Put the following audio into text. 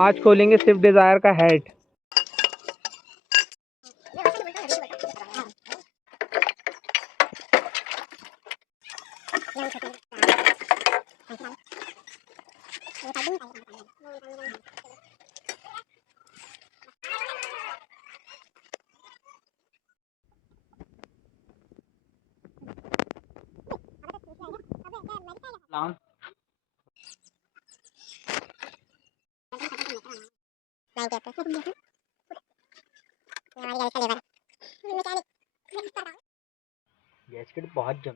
आज खोलेंगे Swift Dzire का हैट। गैस किट बहुत जम